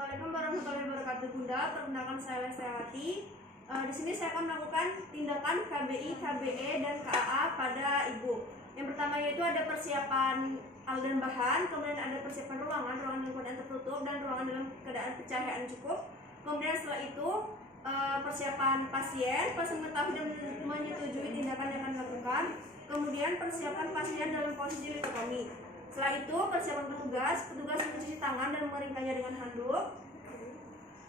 Assalamualaikum warahmatullahi wabarakatuh. Bunda, perkenalkan saya Lestiawati. Di sini saya akan melakukan tindakan KBI, KBE, dan KAA pada ibu. Yang pertama yaitu ada persiapan alat dan bahan, kemudian ada persiapan ruangan dalam keadaan tertutup dan ruangan dalam keadaan pencahayaan cukup. Kemudian setelah itu persiapan pasien mengetahui dan menyetujui tindakan yang akan dilakukan. Kemudian persiapan pasien dalam posisi litotomi. Setelah itu persiapan petugas mencuci tangan dan mengeringkannya dengan handuk.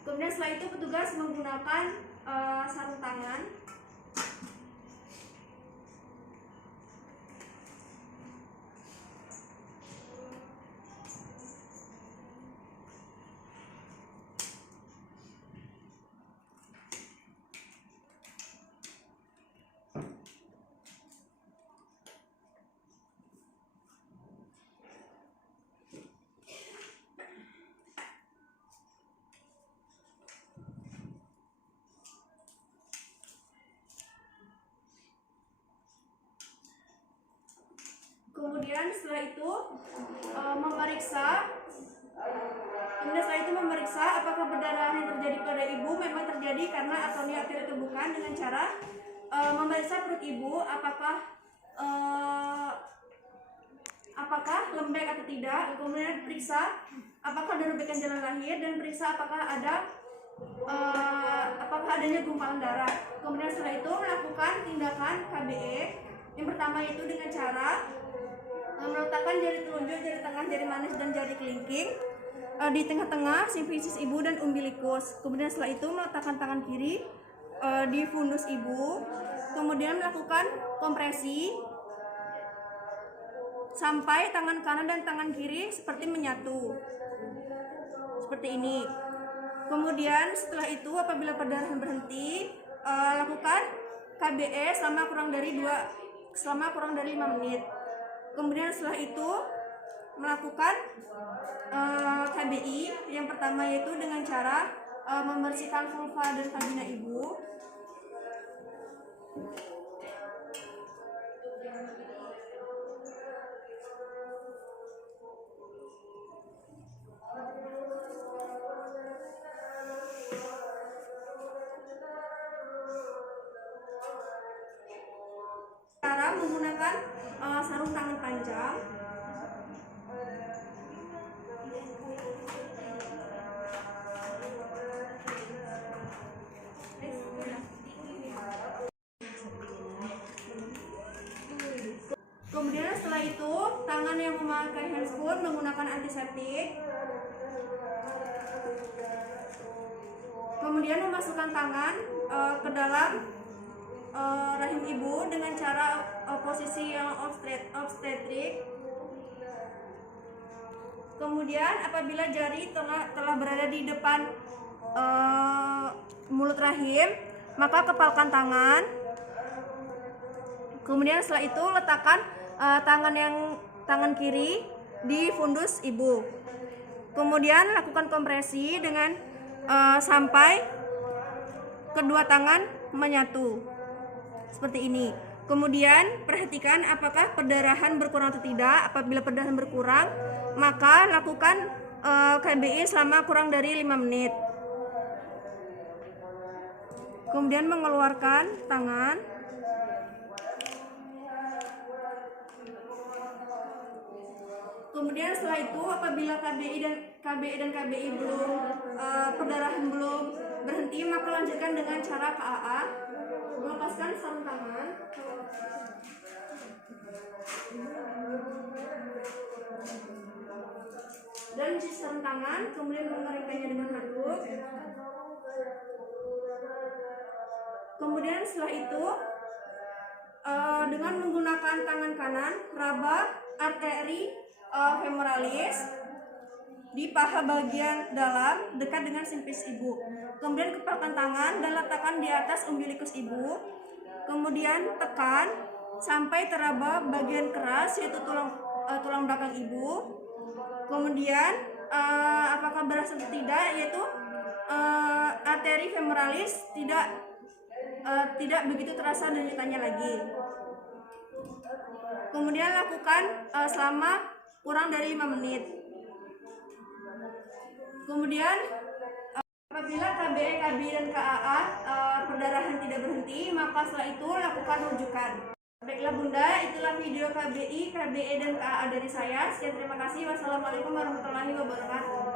Kemudian setelah itu petugas menggunakan sarung tangan. Kemudian setelah itu memeriksa apakah perdarahan yang terjadi pada ibu memang terjadi karena atonia arteri atau bukan, dengan cara memeriksa perut ibu apakah lembek atau tidak. Kemudian periksa apakah ada robekan jalan lahir dan periksa apakah adanya gumpalan darah. Kemudian setelah itu melakukan tindakan KBE. Yang pertama yaitu dengan cara meletakkan jari telunjuk, jari tengah, jari manis, dan jari kelingking di tengah-tengah simfisis ibu dan umbilikus. Kemudian setelah itu meletakkan tangan kiri di fundus ibu. Kemudian melakukan kompresi sampai tangan kanan dan tangan kiri seperti menyatu, seperti ini. Kemudian setelah itu apabila perdarahan berhenti, lakukan KBE selama kurang dari 5 menit. Kemudian setelah itu melakukan KBI. Yang pertama yaitu dengan cara membersihkan vulva dan vagina ibu. Cara menggunakan sarung tangan panjang. Kemudian setelah itu tangan yang memakai handscoon menggunakan antiseptik. Kemudian memasukkan tangan ke dalam rahim ibu dengan cara posisi yang obstetrik. Kemudian apabila jari telah berada di depan mulut rahim, maka kepalkan tangan. Kemudian setelah itu letakkan tangan kiri di fundus ibu. Kemudian lakukan kompresi dengan sampai kedua tangan menyatu seperti ini. Kemudian perhatikan apakah perdarahan berkurang atau tidak. Apabila perdarahan berkurang, maka lakukan KBI selama kurang dari 5 menit. Kemudian mengeluarkan tangan. Kemudian setelah itu apabila KBI dan KBI perdarahan belum berhenti, maka lanjutkan dengan cara KAA. Melepaskan sarung tangan. Dan mencuci sarung tangan, kemudian mengeringkannya dengan handuk. Kemudian setelah itu dengan menggunakan tangan kanan raba arteri femoralis di paha bagian dalam dekat dengan simpis ibu. Kemudian kepalkan tangan dan letakkan di atas umbilikus ibu. Kemudian tekan sampai teraba bagian keras yaitu tulang belakang ibu. Kemudian apakah berasa atau tidak, yaitu arteri femoralis tidak begitu terasa denyutannya lagi. Kemudian lakukan selama kurang dari 5 menit. Kemudian Apabila KBE, KBI, dan KAA perdarahan tidak berhenti, maka setelah itu lakukan rujukan. Baiklah Bunda, itulah video KBI, KBE, dan KAA dari saya. Sekian, terima kasih. Wassalamualaikum warahmatullahi wabarakatuh.